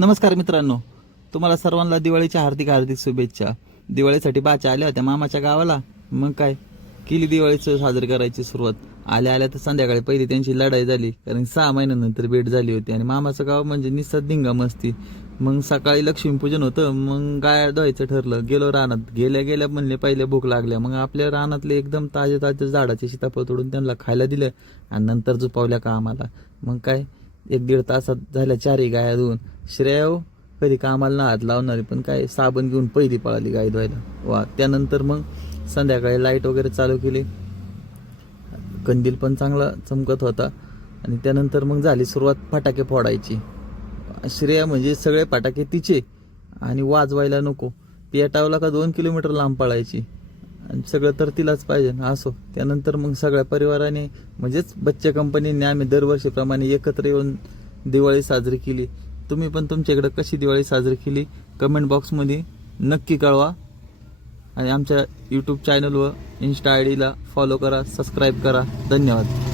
नमस्कार मित्रांनो, तुम्हाला सर्वांना दिवाळीच्या हार्दिक हार्दिक शुभेच्छा. दिवाळीसाठी बाच्या आल्या होत्या मामाच्या गावाला. मग काय केली दिवाळीचं साजरी करायची सुरुवात. आल्या आल्या तर संध्याकाळी पहिली त्यांची लढाई झाली, कारण 6 महिन्यानंतर भेट झाली होती. आणि मामाचं गाव म्हणजे निसत धिंगा मस्ती. मग सकाळी लक्ष्मीपूजन होतं, मग गाया धुवायचं ठरलं. गेलो रानात. गेल्या गेल्या म्हणले पहिले भूक लागल्या, मग आपल्या रानातले एकदम ताजे ताजे झाडाचे सीताफळ तोडून त्यांना खायला दिलं आणि नंतर झोपवल्या का आम्हाला. मग काय 1-1.5 तासात झाल्या 4ही गाया धुवून. श्रेय कधी कामाला ना हात लावणारी, पण काय साबण घेऊन पहिली पळाली गाय धुवायला. वा. त्यानंतर मग संध्याकाळी लाईट वगैरे चालू केली, कंदील पण चांगला चमकत होता. आणि त्यानंतर मग झाली सुरुवात फटाके फोडायची. श्रेया म्हणजे सगळे फटाके तिचे आणि वाजवायला नको. पेटावला का 2 किलोमीटर लांब पळायची आणि सगळं तर तिलाच पाहिजे ना. असो. त्यानंतर मग सगळ्या परिवाराने म्हणजेच बच्चे कंपनीने आम्ही दरवर्षीप्रमाणे एकत्र येऊन दिवाळी साजरी केली. तुम्ही पण तुमच्याकडे कशी दिवाळी साजरी केली कमेंट बॉक्समध्ये नक्की कळवा. आणि आमच्या यूट्यूब चॅनल व इन्स्टा आय डीला फॉलो करा, सबस्क्राईब करा. धन्यवाद.